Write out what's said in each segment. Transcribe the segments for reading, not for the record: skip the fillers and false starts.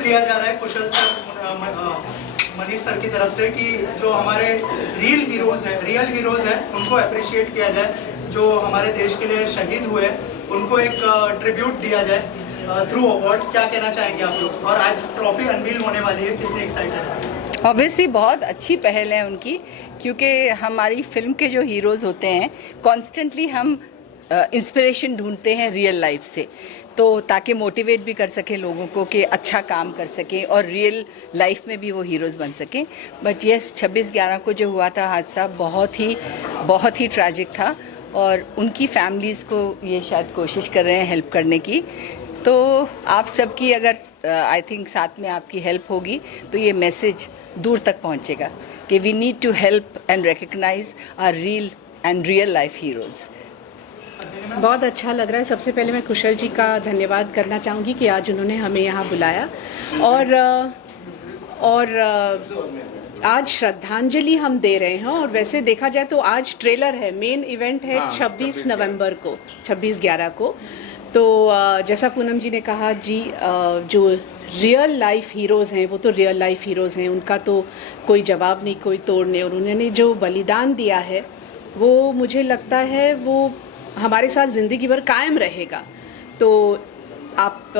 लिया जा रहा है कुशल सर, मनीष सर की तरफ से कि जो हमारे रियल हीरोज हैं उनको अप्रिशिएट किया जाए, जो हमारे देश के लिए शहीद हुए उनको एक ट्रिब्यूट दिया जाए थ्रू अवार्ड। क्या कहना चाहेंगे आप लोग? और आज ट्रॉफी अनवील होने वाली है, कितने एक्साइटेड हैं? ऑब्वियसली बहुत अच्छी पहल है उनकी, क्योंकि हमारी फिल्म के जो हीरोज़ होते हैं कॉन्स्टेंटली हम इंस्पिरेशन ढूंढते हैं रियल लाइफ से, तो ताकि मोटिवेट भी कर सकें लोगों को कि अच्छा काम कर सकें और रियल लाइफ में भी वो हीरोज़ बन सकें। बट येस, 26/11 को जो हुआ था हादसा बहुत ही ट्रैजिक था और उनकी फैमिलीज़ को ये शायद कोशिश कर रहे हैं हेल्प करने की। तो आप सबकी अगर आई थिंक साथ में आपकी हेल्प होगी तो ये मैसेज दूर तक पहुंचेगा कि we need to help and recognise our real life heroes. बहुत अच्छा लग रहा है। सबसे पहले मैं कुशल जी का धन्यवाद करना चाहूँगी कि आज उन्होंने हमें यहाँ बुलाया और आज श्रद्धांजलि हम दे रहे हैं। और वैसे देखा जाए तो आज ट्रेलर है, मेन इवेंट है 26 नवंबर को, 26/11 को। तो जैसा पूनम जी ने कहा जी, जो रियल लाइफ हीरोज़ हैं वो तो रियल लाइफ हीरोज़ हैं, उनका तो कोई जवाब नहीं, कोई तोड़ नहीं। और उन्होंने जो बलिदान दिया है वो मुझे लगता है वो हमारे साथ ज़िंदगी भर कायम रहेगा। तो आप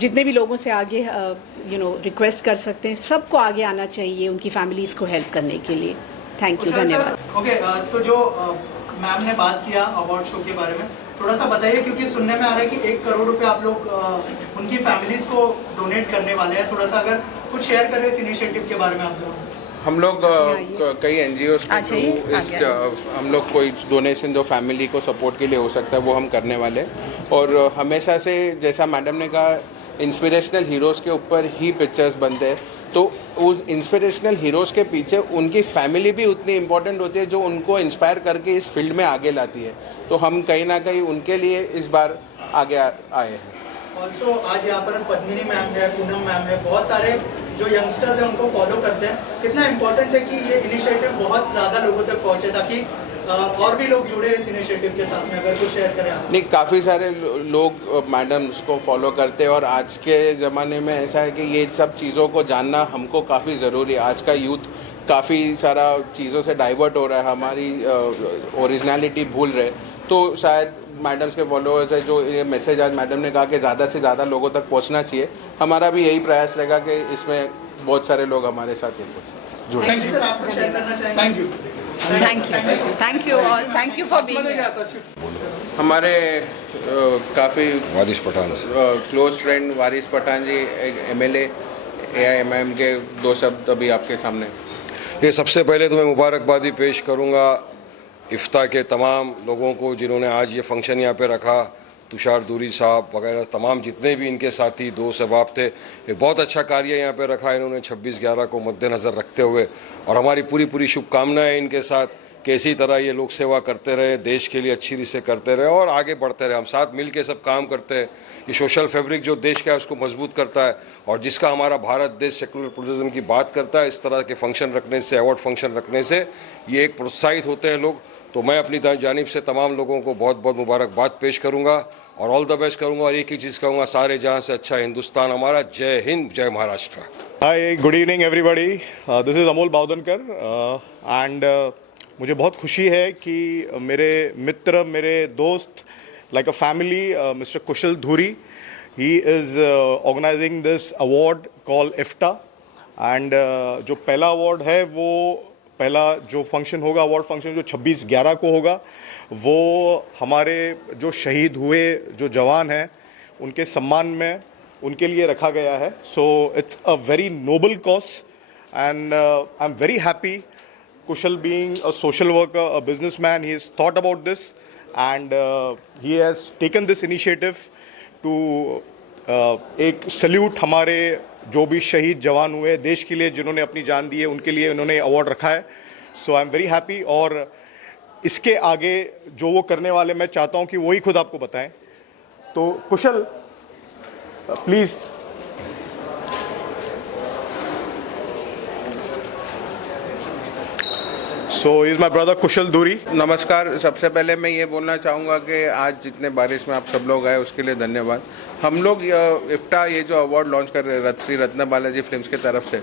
जितने भी लोगों से आगे रिक्वेस्ट कर सकते हैं, सबको आगे आना चाहिए उनकी फैमिलीज़ को हेल्प करने के लिए। थैंक यू, धन्यवाद। ओके, तो जो मैम ने बात किया अवार्ड शो के बारे में, थोड़ा सा बताइए, क्योंकि सुनने में आ रहा है कि 1 करोड़ रुपए आप लोग उनकी फैमिलीज़ को डोनेट करने वाले हैं। थोड़ा सा अगर कुछ शेयर करें इस इनिशिएटिव के बारे में आप लोग। हम लोग कई NGOs के थ्रू हम लोग कोई डोनेशन जो फैमिली को सपोर्ट के लिए हो सकता है वो हम करने वाले हैं। और हमेशा से जैसा मैडम ने कहा, इंस्पिरेशनल हीरोज़ के ऊपर ही पिक्चर्स बनते हैं, तो उस इंस्पिरेशनल हीरोज़ के पीछे उनकी फैमिली भी उतनी इम्पोर्टेंट होती है जो उनको इंस्पायर करके इस फील्ड में आगे लाती है। तो हम कहीं ना कहीं उनके लिए इस बार आगे आए हैं। ऑल्सो आज यहाँ पर पद्मिनी मैम है, पूनम मैम है, बहुत सारे जो यंगस्टर्स हैं उनको फॉलो करते हैं। कितना इम्पोर्टेंट है कि ये इनिशिएटिव बहुत ज़्यादा लोगों तक पहुँचे, ताकि और भी लोग जुड़े इस इनिशिएटिव के साथ में। अगर कुछ शेयर करें आप। नहीं, काफ़ी सारे लोग मैडम्स को फॉलो करते हैं और आज के ज़माने में ऐसा है कि ये सब चीज़ों को जानना हमको काफ़ी ज़रूरी है। आज का यूथ काफ़ी सारा चीज़ों से डाइवर्ट हो रहा है, हमारी ओरिजिनलिटी भूल रहे, तो शायद मैडम्स के फॉलोअर्स है जो ये मैसेज आज मैडम ने कहा कि ज़्यादा से ज़्यादा लोगों तक पहुंचना चाहिए, हमारा भी यही प्रयास रहेगा कि इसमें बहुत सारे लोग हमारे साथ जुड़े। थैंक यू सर, आप कुछ शेयर करना चाहेंगे? Thank you all, thank you for being. हमारे काफ़ी वारिस पठान क्लोज फ्रेंड वारिस पठान जी MLA AIMIM के दो शब्द अभी आपके सामने। ये सबसे पहले तो मैं मुबारकबादी पेश करूंगा इफ्ता के तमाम लोगों को जिन्होंने आज ये फंक्शन यहाँ पे रखा, तुषार दूरी साहब वगैरह तमाम जितने भी इनके साथी दोस्त अहबाब थे। ये बहुत अच्छा कार्य यहाँ पे रखा इन्होंने 26/11 को मद्देनज़र रखते हुए, और हमारी पूरी शुभकामनाएं इनके साथ कि इसी तरह ये लोक सेवा करते रहे, देश के लिए अच्छी रीत से करते रहे और आगे बढ़ते रहे। हम साथ मिल के सब काम करते हैं। ये सोशल फैब्रिक जो देश का है उसको मजबूत करता है, और जिसका हमारा भारत देश सेकुलर प्लुरलिज्म की बात करता है, इस तरह के फंक्शन रखने से, अवार्ड फंक्शन रखने से ये एक प्रोत्साहित होते हैं लोग। तो मैं अपनी जानिब से तमाम लोगों को बहुत बहुत मुबारकबाद पेश करूँगा और ऑल द बेस्ट करूँगा, और एक ही चीज़ कहूँगा, सारे जहाँ से अच्छा हिंदुस्तान हमारा। जय हिंद, जय Maharashtra. Hi, good evening everybody. This is Amol Baudankar and मुझे बहुत खुशी है कि मेरे मित्र, मेरे दोस्त, like a family, mister Kushal Dhuri, he is organizing this award call IFTA, and जो पहला अवार्ड है वो पहला जो फंक्शन होगा, अवार्ड फंक्शन जो 26/11 को होगा, वो हमारे जो शहीद हुए जो जवान हैं उनके सम्मान में उनके लिए रखा गया है। सो it's a very noble cause and I am very happy. Kushal being a social worker, a businessman, he has thought about this and he has taken this initiative to एक सल्यूट हमारे जो भी शहीद जवान हुए देश के लिए, जिन्होंने अपनी जान दी है, उनके लिए उन्होंने अवार्ड रखा है. सो आई एम वेरी हैप्पी. और इसके आगे जो वो करने वाले, मैं चाहता हूँ कि वही खुद आपको बताएं. तो Kushal please. So is my brother Kushal Dhuri. नमस्कार. सबसे पहले मैं ये बोलना चाहूँगा कि आज जितने बारिश में आप सब लोग आए उसके लिए धन्यवाद. हम लोग इफ्टा ये जो अवार्ड लॉन्च कर रहे हैं श्री रत्न बालाजी फिल्म्स की तरफ से,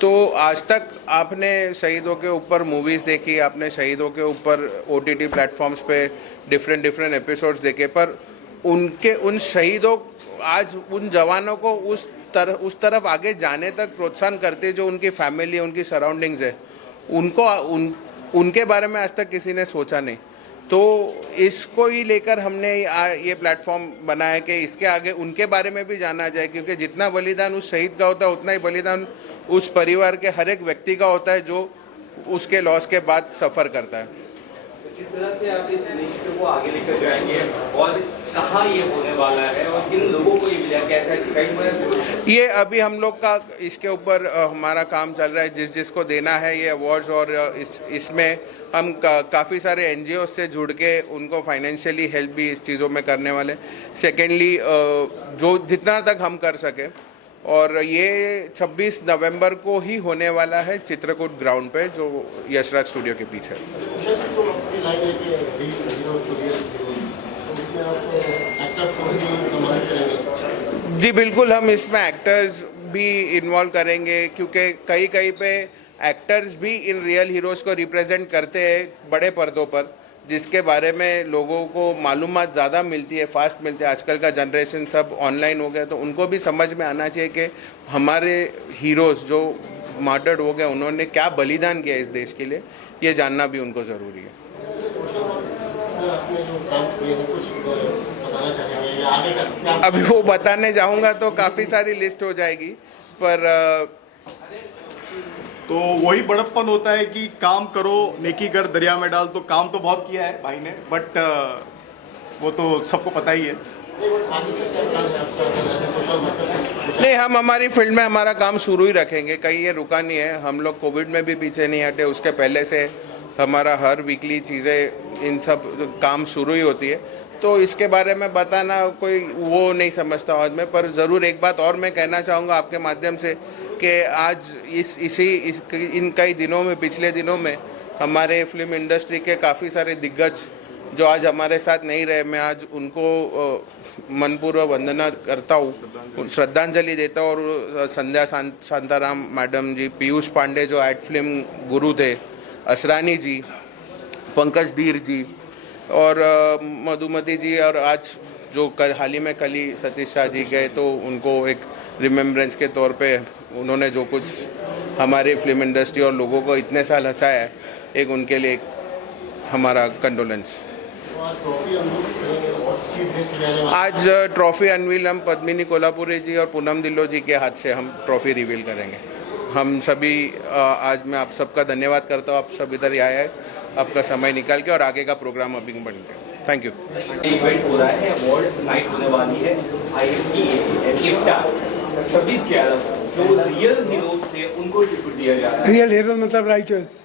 तो आज तक आपने शहीदों के ऊपर मूवीज़ देखी, आपने शहीदों के ऊपर OTT प्लेटफॉर्म्स पे डिफरेंट एपिसोड्स देखे, पर उनके उन शहीदों, आज उन जवानों को उस तरफ आगे जाने तक प्रोत्साहन करते जो उनकी फैमिली, उनकी सराउंडिंग्स है, उनके बारे में आज तक किसी ने सोचा नहीं. तो इसको ही लेकर हमने ये प्लेटफॉर्म बनाया कि इसके आगे उनके बारे में भी जाना जाए, क्योंकि जितना बलिदान उस शहीद का होता है उतना ही बलिदान उस परिवार के हर एक व्यक्ति का होता है जो उसके लॉस के बाद सफ़र करता है. किस तरह से आप इस इनिशिएटिव को आगे लेकर जाएंगे और कहाँ ये होने वाला है और किन लोगों को ये मिला, कैसा डिसाइड हुआ? ये अभी हम लोग का इसके ऊपर हमारा काम चल रहा है, जिसको देना है ये अवार्ड्स, और इसमें हम काफ़ी सारे NGOs से जुड़ के उनको फाइनेंशियली हेल्प भी इस चीज़ों में करने वाले. सेकेंडली जो जितना तक हम कर सके, और ये 26 नवंबर को ही होने वाला है चित्रकूट ग्राउंड पे जो यशराज स्टूडियो के पीछे. जी बिल्कुल, हम इसमें एक्टर्स भी इन्वॉल्व करेंगे, क्योंकि कहीं पे एक्टर्स भी इन रियल हीरोज़ को रिप्रेजेंट करते हैं बड़े पर्दों पर, जिसके बारे में लोगों को मालूमात ज़्यादा मिलती है, फास्ट मिलती है. आजकल का जनरेशन सब ऑनलाइन हो गया, तो उनको भी समझ में आना चाहिए कि हमारे हीरोज़ जो मार्टर्ड हो गए, उन्होंने क्या बलिदान किया इस देश के लिए, ये जानना भी उनको ज़रूरी है. अभी वो बताने जाऊँगा तो काफ़ी सारी लिस्ट हो जाएगी, पर तो वही बड़प्पन होता है कि काम करो, नेकी कर दरिया में डाल. तो काम तो बहुत किया है भाई ने, बट वो तो सबको पता ही है. नहीं, हम हमारी फील्ड में हमारा काम शुरू ही रखेंगे, कहीं ये रुका नहीं है. हम लोग कोविड में भी पीछे नहीं हटे, उसके पहले से हमारा हर वीकली चीज़ें इन सब काम शुरू ही होती है. तो इसके बारे में बताना कोई वो नहीं समझता आज मैं, पर ज़रूर एक बात और मैं कहना चाहूँगा आपके माध्यम से कि आज इन कई दिनों में, पिछले दिनों में हमारे फिल्म इंडस्ट्री के काफ़ी सारे दिग्गज जो आज हमारे साथ नहीं रहे, मैं आज उनको मनपूर्वक वंदना करता हूँ, श्रद्धांजलि देता हूँ। और संध्या शांताराम मैडम जी, पीयूष पांडे जो एड फिल्म गुरु थे, असरानी जी, पंकज धीर जी और मधुमती जी, और आज जो हाल ही में कल ही सतीश शाह जी गए, तो उनको एक रिमेम्बरेंस के तौर पे उन्होंने जो कुछ हमारे फिल्म इंडस्ट्री और लोगों को इतने साल हंसाया है, एक उनके लिए एक हमारा कंडोलेंस। आज ट्रॉफी अनवील हम पद्मिनी कोल्हापुरी जी और पूनम ढिल्लों जी के हाथ से हम ट्रॉफी रिवील करेंगे। हम सभी आज मैं आप सबका धन्यवाद करता हूँ, आप सब इधर आए हैं आपका समय निकाल के, और आगे का प्रोग्राम अभी बन गया। Thank you. इवेंट हो रहा है, अवार्ड नाइट होने वाली है, IFTA 26/11 जो रियल हीरोज थे उनको ट्रिब्यूट दिया जा रहा है। रियल हीरो मतलब राइटर्स।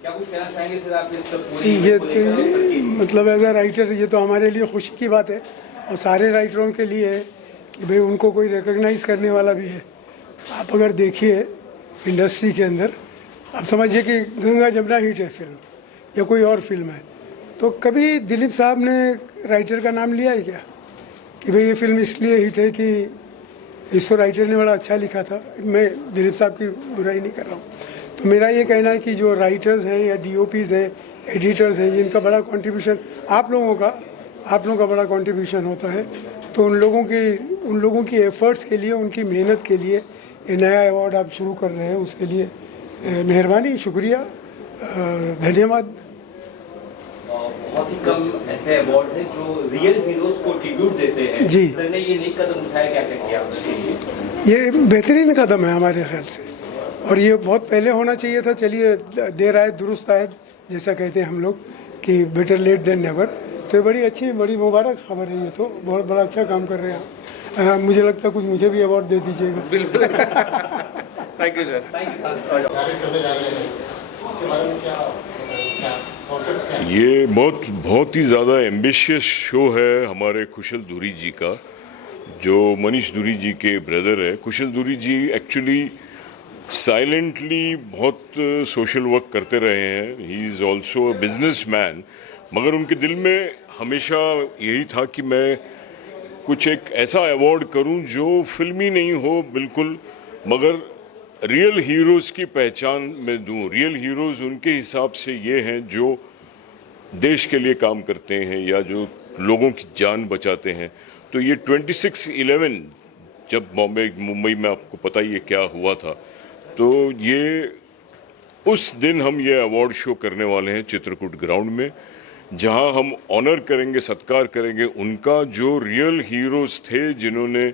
क्या कुछ कहना चाहेंगे सर आप इस सी ये मतलब एज अ राइटर ये तो हमारे लिए खुशी की बात है, और सारे राइटरों के लिए है कि भाई उनको कोई रिकॉग्नाइज करने वाला भी है। आप अगर देखिए इंडस्ट्री के अंदर, आप समझिए कि गंगा जमुना हिट है फिल्म या कोई और फिल्म है, तो कभी दिलीप साहब ने राइटर का नाम लिया है क्या कि भाई ये फिल्म इसलिए हिट है कि इसको राइटर ने बड़ा अच्छा लिखा था? मैं दिलीप साहब की बुराई नहीं कर रहा हूँ। तो मेरा ये कहना है कि जो राइटर्स हैं या DOPs हैं, एडिटर्स हैं, जिनका बड़ा कंट्रीब्यूशन आप लोगों का बड़ा कंट्रीब्यूशन होता है, तो उन लोगों की एफर्ट्स के लिए, उनकी मेहनत के लिए ये नया अवार्ड आप शुरू कर रहे हैं, उसके लिए मेहरबानी, शुक्रिया, धन्यवाद। बहुत ही कम ऐसे अवार्ड हैं जो रियल हीरोज को ट्रिब्यूट देते हैं। जी। सर ने ये नेक कदम उठाया, क्या किया आपने? ये बेहतरीन कदम है हमारे ख्याल से, और ये बहुत पहले होना चाहिए था। चलिए, देर आए दुरुस्त आए, जैसा कहते हैं हम लोग कि बेटर लेट देन नेवर। तो ये बड़ी अच्छी, बड़ी मुबारक खबर है। ये तो बहुत बड़ा अच्छा काम कर रहे हैं आप। मुझे लगता है कुछ मुझे भी अवार्ड दे दीजिएगा। बिल्कुल। Thank you sir. ये बहुत ही ज़्यादा एम्बिशियस शो है हमारे कुशल धुरी जी का, जो मनीष धुरी जी के ब्रदर है। कुशल धुरी जी एक्चुअली साइलेंटली बहुत सोशल वर्क करते रहे हैं। He is also a business man, मगर उनके दिल में हमेशा यही था कि मैं कुछ एक ऐसा अवार्ड करूं जो फिल्मी नहीं हो बिल्कुल, मगर रियल हीरोज़ की पहचान मैं दूं। रियल हीरोज़ उनके हिसाब से ये हैं जो देश के लिए काम करते हैं या जो लोगों की जान बचाते हैं। तो ये 26/11 जब मुंबई में आपको पता ही है क्या हुआ था, तो ये उस दिन हम ये अवार्ड शो करने वाले हैं चित्रकूट ग्राउंड में, जहां हम ऑनर करेंगे, सत्कार करेंगे उनका जो रियल हीरोज़ थे, जिन्होंने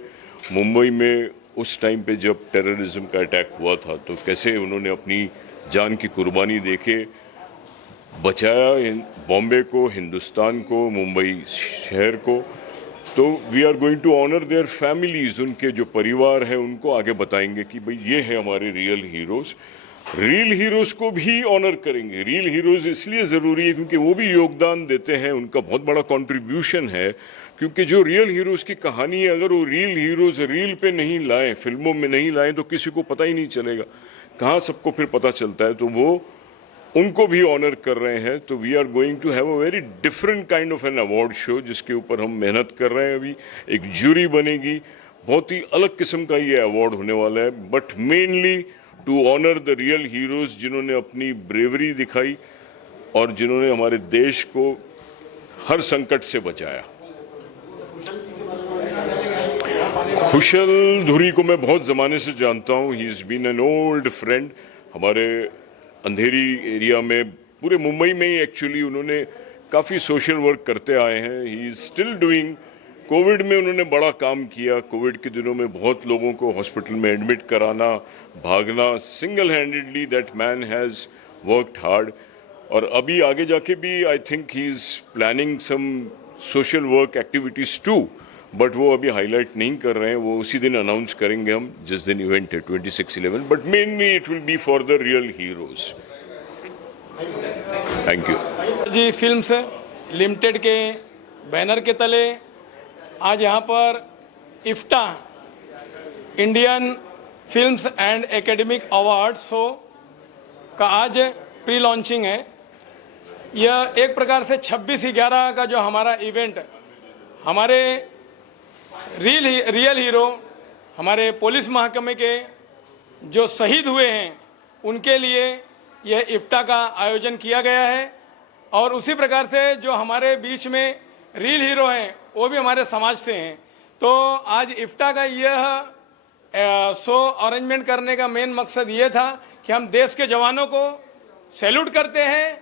मुंबई में उस टाइम पे जब टेररिज्म का अटैक हुआ था, तो कैसे उन्होंने अपनी जान की कुर्बानी देके बचाया बॉम्बे को, हिंदुस्तान को, मुंबई शहर को। तो we are going to honour their families, उनके जो परिवार हैं उनको आगे बताएंगे कि भाई ये है हमारे रियल हीरोज़। रियल हीरोज़ को भी ऑनर करेंगे। रियल हीरोज़ इसलिए ज़रूरी है क्योंकि वो भी योगदान देते हैं, उनका बहुत बड़ा कंट्रीब्यूशन है। क्योंकि जो रियल हीरोज़ की कहानी है, अगर वो रियल हीरोज़ रील पे नहीं लाएं, फिल्मों में नहीं लाएं, तो किसी को पता ही नहीं चलेगा। कहाँ सबको फिर पता चलता है? तो वो उनको भी ऑनर कर रहे हैं। तो we are going to have a very different kind of an award show, जिसके ऊपर हम मेहनत कर रहे हैं। अभी एक ज्यूरी बनेगी, बहुत ही अलग किस्म का ये अवार्ड होने वाला है, but mainly to honour the real heroes जिन्होंने अपनी ब्रेवरी दिखाई और जिन्होंने हमारे देश को हर संकट से बचाया। कुशल धुरी को मैं बहुत ज़माने से जानता हूँ। He is been an old friend. हमारे अंधेरी एरिया में, पूरे मुंबई में ही एक्चुअली उन्होंने काफ़ी सोशल वर्क करते आए हैं। He is still doing. Covid में उन्होंने बड़ा काम किया। कोविड के दिनों में बहुत लोगों को हॉस्पिटल में एडमिट कराना, भागना, single handedly that man has worked hard. और अभी आगे जाके भी I think he is planning some social work activities too, but वो अभी हाईलाइट नहीं कर रहे हैं। वो उसी दिन अनाउंस करेंगे हम जिस दिन इवेंट है 26/11, but mainly it will be for the real heroes. Thank you ji. Films limited के बैनर के तले आज यहाँ पर IFTA Indian films and academic award show का आज प्री लॉन्चिंग है। यह एक प्रकार से 26/11 का जो हमारा इवेंट, हमारे रियल हीरो, हमारे पुलिस महकमे के जो शहीद हुए हैं उनके लिए यह इफ्टा का आयोजन किया गया है। और उसी प्रकार से जो हमारे बीच में रियल हीरो हैं वो भी हमारे समाज से हैं। तो आज इफ्टा का यह शो अरेंजमेंट करने का मेन मकसद ये था कि हम देश के जवानों को सैल्यूट करते हैं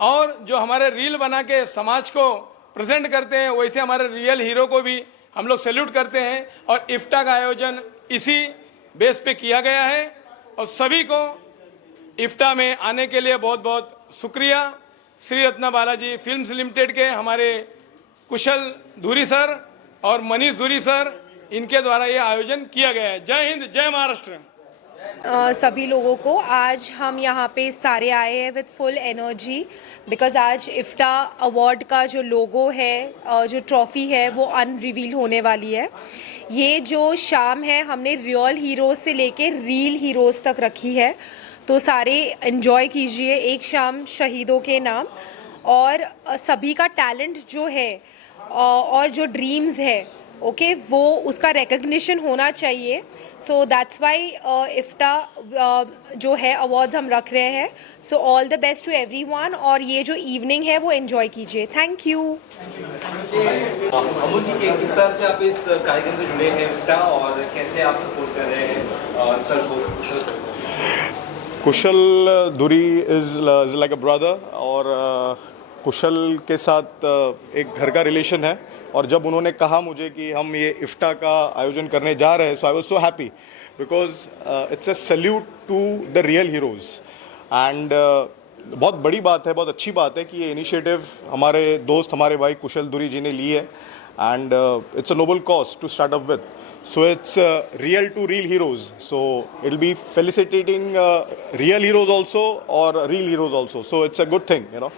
और जो हमारे रील बना के समाज को प्रेजेंट करते हैं वैसे हमारे रियल हीरो को भी हम लोग सैल्यूट करते हैं। और इफ्टा का आयोजन इसी बेस पे किया गया है और सभी को इफ्टा में आने के लिए बहुत बहुत शुक्रिया। श्री रत्ना बालाजी फिल्म्स लिमिटेड के हमारे कुशल धुरी सर और मनीष धुरी सर, इनके द्वारा ये आयोजन किया गया है। जय हिंद, जय महाराष्ट्र। सभी लोगों को आज हम यहाँ पे सारे आए हैं विद फुल एनर्जी, बिकॉज आज इफ्टा अवार्ड का जो लोगो है, जो ट्रॉफी है, वो अनरिवील होने वाली है। ये जो शाम है हमने रियल हीरोज से लेके रील हीरोज तक रखी है, तो सारे एंजॉय कीजिए एक शाम शहीदों के नाम। और सभी का टैलेंट जो है और जो ड्रीम्स है, ओके, वो उसका रिकग्निशन होना चाहिए। सो दैट्स वाई इफ्टा जो है अवार्ड्स हम रख रहे हैं। So all the best to everyone और ये जो इवनिंग है वो एंजॉय कीजिए। Thank you. अमोल जी के किस तरह से आप इस कार्यक्रम से जुड़े हैं इफ्टा और कैसे आप सपोर्ट कर रहे हैं सर को? कुशल धुरी इज़ लाइक अ ब्रदर और कुशल के साथ एक घर का रिलेशन है। और जब उन्होंने कहा मुझे कि हम ये इफ्टा का आयोजन करने जा रहे हैं, so I was so happy because it's a salute to the real heroes. And बहुत बड़ी बात है, बहुत अच्छी बात है कि ये इनिशिएटिव हमारे दोस्त, हमारे भाई कुशल धुरी जी ने ली है। And it's a noble cause to start up with, so it's real to real heroes. So it will be felicitating real heroes also और real heroes also. So it's a good thing, you know.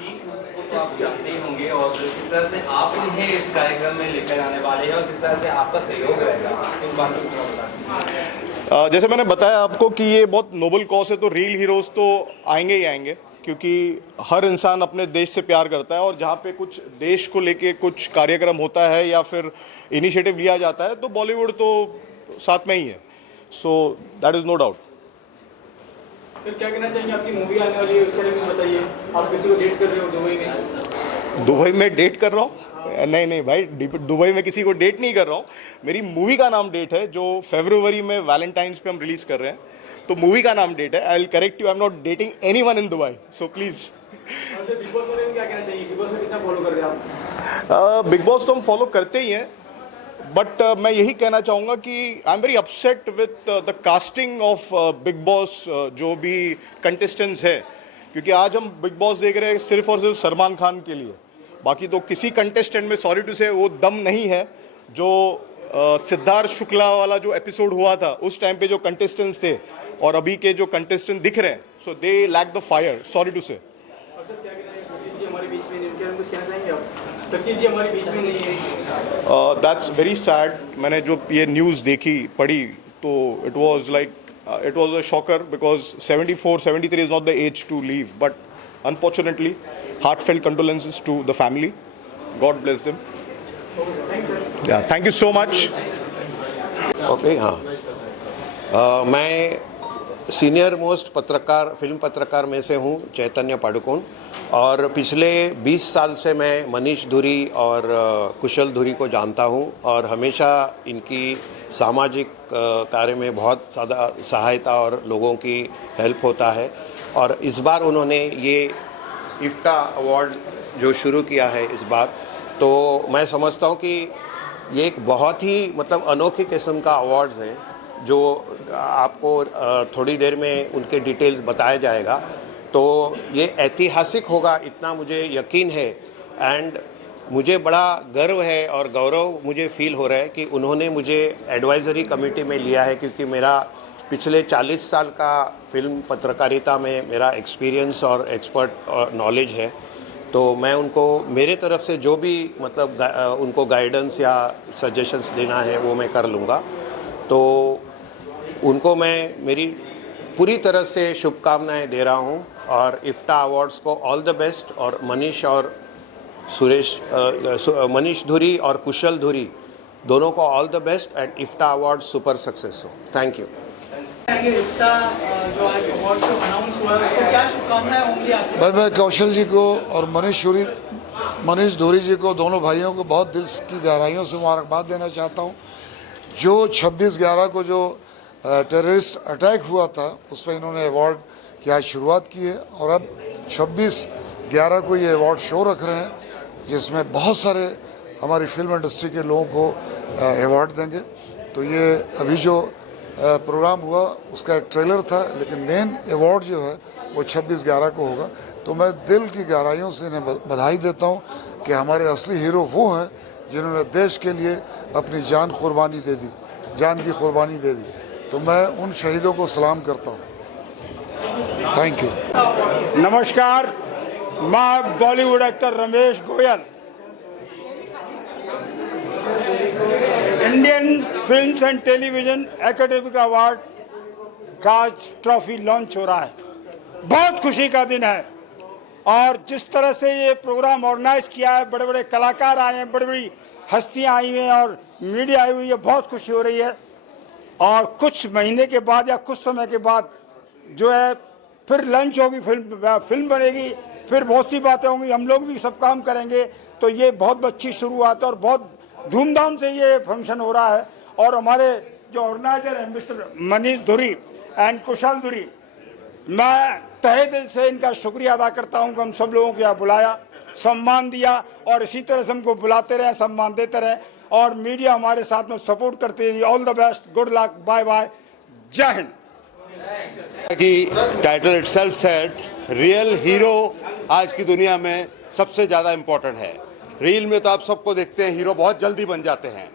उसको तो आप जानते ही होंगे और किस तरह से आप इन्हें इस कार्यक्रम में लेकर आने वाले हैं और किस तरह से आपका सहयोग रहेगा, उस बात को थोड़ा बताएं। जैसे मैंने बताया आपको कि ये बहुत नोबल कॉज है, तो रियल हीरोज़ तो आएंगे ही आएंगे, क्योंकि हर इंसान अपने देश से प्यार करता है। और जहाँ पे कुछ देश को लेके कुछ कार्यक्रम होता है या फिर इनिशिएटिव लिया जाता है तो बॉलीवुड तो साथ में ही है। So that is no doubt. Sir क्या कहना चाहिए, आपकी मूवी आने वाली है उसके बारे में बताइए। आप किसी को डेट कर रहे हो दुबई में? दुबई में डेट कर रहा हूँ? नहीं भाई, दुबई में किसी को डेट नहीं कर रहा हूँ। मेरी मूवी का नाम डेट है जो फरवरी में वैलेंटाइंस पे हम रिलीज कर रहे हैं, तो मूवी का नाम डेट है। I will correct you, I am not dating anyone in Dubai, so please. Big boss में क्या कहना चाहिए, बिग बॉस में कितना फॉलो कर रहे हैं आप? बिग बॉस तो हम फॉलो करते ही हैं, बट मैं यही कहना चाहूँगा कि I am very upset with the casting of big boss, जो भी कंटेस्टेंट्स है, क्योंकि आज हम बिग बॉस देख रहे हैं सिर्फ और सिर्फ सलमान खान के लिए। बाकी तो किसी कंटेस्टेंट में, सॉरी टू से, वो दम नहीं है जो सिद्धार्थ शुक्ला वाला जो एपिसोड हुआ था उस टाइम पे जो कंटेस्टेंट्स थे और अभी के जो कंटेस्टेंट दिख रहे हैं, so they lack the fire, sorry to say. That's very sad. मैंने जो ये न्यूज़ देखी, पढ़ी, तो it was like it was a shocker because 74, 73 is not the age to leave. But unfortunately, heartfelt condolences to the family. God bless them. Yeah, thank you so much. Okay, हाँ, मैं senior most पत्रकार, film पत्रकार में से हूँ, चैतन्य पादुकोण। और पिछले 20 साल से मैं मनीष धुरी और कुशल धुरी को जानता हूँ और हमेशा इनकी सामाजिक कार्य में बहुत ज़्यादा सहायता और लोगों की हेल्प होता है। और इस बार उन्होंने ये इफ्टा अवार्ड जो शुरू किया है इस बार, तो मैं समझता हूँ कि ये एक बहुत ही मतलब अनोखी किस्म का अवार्ड्स है, जो आपको थोड़ी देर में उनके डिटेल्स बताया जाएगा। तो ये ऐतिहासिक होगा, इतना मुझे यकीन है। एंड मुझे बड़ा गर्व है और गौरव मुझे फील हो रहा है कि उन्होंने मुझे एडवाइज़री कमेटी में लिया है, क्योंकि मेरा पिछले 40 साल का फिल्म पत्रकारिता में मेरा एक्सपीरियंस और एक्सपर्ट और नॉलेज है। तो मैं उनको मेरे तरफ से जो भी मतलब उनको गाइडेंस या सजेशंस देना है वो मैं कर लूँगा। तो उनको मैं मेरी पूरी तरह से शुभकामनाएं दे रहा हूँ और इफ्ता अवार्ड्स को ऑल द बेस्ट, और मनीष धुरी और कुशल धुरी दोनों को all the best and IFTA award super success हो। Thank you. इफ्ता जो आज अवार्ड अनाउंस हुआ है उसको क्या शुभकामनाएं होंगी आपकी? मैं कौशल जी को और मनीष धुरी जी को, दोनों भाइयों को बहुत दिल की गहराइयों से मुबारकबाद देना चाहता हूँ। जो 26/11 को जो टेररिस्ट अटैक हुआ था उस पर इन्होंने अवार्ड की आज शुरुआत की है, और अब 26/11 को ये अवार्ड शो रख रहे हैं जिसमें बहुत सारे हमारी फिल्म इंडस्ट्री के लोगों को अवार्ड देंगे। तो ये अभी जो प्रोग्राम हुआ उसका एक ट्रेलर था, लेकिन मेन अवार्ड जो है वो 26/11 को होगा। तो मैं दिल की गहराइयों से इन्हें बधाई देता हूँ कि हमारे असली हीरो वो हैं जिन्होंने देश के लिए अपनी जान की कुर्बानी दे दी। तो मैं उन शहीदों को सलाम करता हूँ। Thank you. नमस्कार, मैं Bollywood actor Ramesh Goyal. Indian films and television academy award का आज ट्रॉफी लॉन्च हो रहा है। बहुत खुशी का दिन है, और जिस तरह से ये प्रोग्राम ऑर्गेनाइज किया है, बड़े बड़े कलाकार आए हैं, बड़ी बड़ी हस्तियां आई हुई हैं और मीडिया आई हुई है, बहुत खुशी हो रही है। और कुछ महीने के बाद या कुछ समय के बाद जो है फिर लंच होगी, फिल्म बनेगी, फिर बहुत सी बातें होंगी, हम लोग भी सब काम करेंगे। तो ये बहुत अच्छी शुरुआत है और बहुत धूमधाम से ये फंक्शन हो रहा है। और हमारे जो ऑर्गेनाइजर हैं मिस्टर मनीष धुरी एंड कुशल धुरी, मैं तहे दिल से इनका शुक्रिया अदा करता हूं कि हम सब लोगों को यहाँ बुलाया, सम्मान दिया, और इसी तरह से हमको बुलाते रहे, सम्मान देते रहे, और मीडिया हमारे साथ में सपोर्ट करते रही। All the best, good luck, bye bye, जय हिंद। कि title itself said real hero आज की दुनिया में सबसे ज़्यादा इम्पोर्टेंट है। रील में तो आप सबको देखते हैं हीरो बहुत जल्दी बन जाते हैं,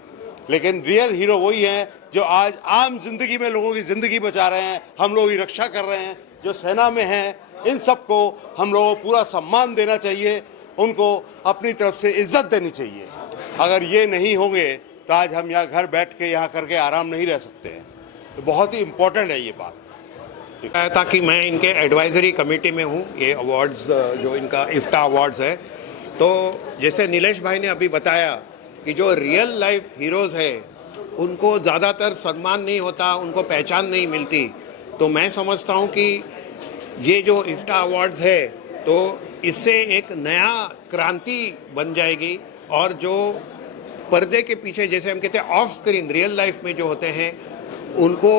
लेकिन रियल हीरो वही हैं जो आज आम जिंदगी में लोगों की ज़िंदगी बचा रहे हैं, हम लोगों की रक्षा कर रहे हैं, जो सेना में हैं। इन सबको हम लोगों को पूरा सम्मान देना चाहिए, उनको अपनी तरफ से इज्जत देनी चाहिए। अगर ये नहीं होंगे तो आज हम यहाँ घर बैठ के यहाँ करके आराम नहीं रह सकते हैं। तो बहुत ही इम्पोर्टेंट है ये बात। ताकि मैं इनके एडवाइजरी कमेटी में हूँ, ये अवार्ड्स जो इनका इफ्ता अवार्ड्स है। तो जैसे नीलेश भाई ने अभी बताया कि जो रियल लाइफ हीरोज़ है उनको ज़्यादातर सम्मान नहीं होता, उनको पहचान नहीं मिलती। तो मैं समझता हूँ कि ये जो इफ्ता अवार्ड्स है तो इससे एक नया क्रांति बन जाएगी, और जो पर्दे के पीछे जैसे हम कहते हैं ऑफ स्क्रीन रियल लाइफ में जो होते हैं उनको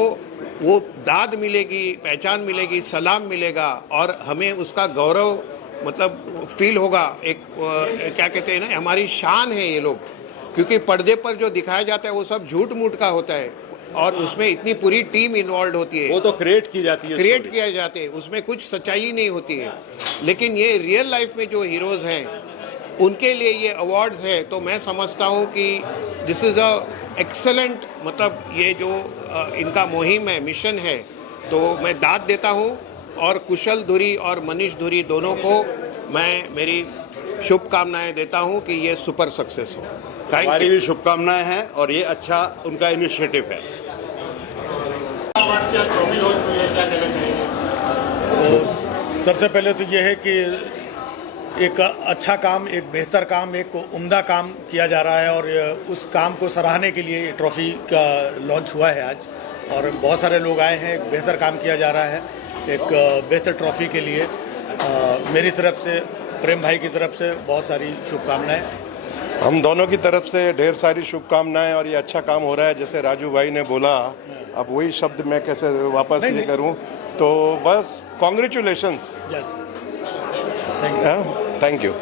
वो दाद मिलेगी, पहचान मिलेगी, सलाम मिलेगा, और हमें उसका गौरव मतलब फील होगा। एक क्या कहते हैं ना, हमारी शान है ये लोग, क्योंकि पर्दे पर जो दिखाया जाता है वो सब झूठ मूठ का होता है, और उसमें इतनी पूरी टीम इन्वॉल्व होती है, वो तो क्रिएट की जाती है, क्रिएट किया जाते हैं, उसमें कुछ सच्चाई नहीं होती है। लेकिन ये रियल लाइफ में जो हीरोज़ हैं उनके लिए ये अवार्ड्स है। तो मैं समझता हूँ कि दिस इज़ अ एक्सेलेंट, मतलब ये जो इनका मुहिम है, मिशन है, तो मैं दाद देता हूँ। और कुशल धुरी और मनीष धुरी दोनों को मैं मेरी शुभकामनाएं देता हूँ कि ये सुपर सक्सेस हो। हमारी भी शुभकामनाएं हैं, और ये अच्छा उनका इनिशिएटिव है। तो सबसे पहले तो ये है कि एक अच्छा काम, एक बेहतर काम, एक उम्दा काम किया जा रहा है, और उस काम को सराहने के लिए ट्रॉफी का लॉन्च हुआ है आज, और बहुत सारे लोग आए हैं। एक बेहतर काम किया जा रहा है, एक बेहतर ट्रॉफी के लिए मेरी तरफ से, प्रेम भाई की तरफ से बहुत सारी शुभकामनाएं। हम दोनों की तरफ से ढेर सारी शुभकामनाएं, और ये अच्छा काम हो रहा है। जैसे राजू भाई ने बोला, अब वही शब्द मैं कैसे वापस ये करूं, तो बस congratulations, thank you. Thank you.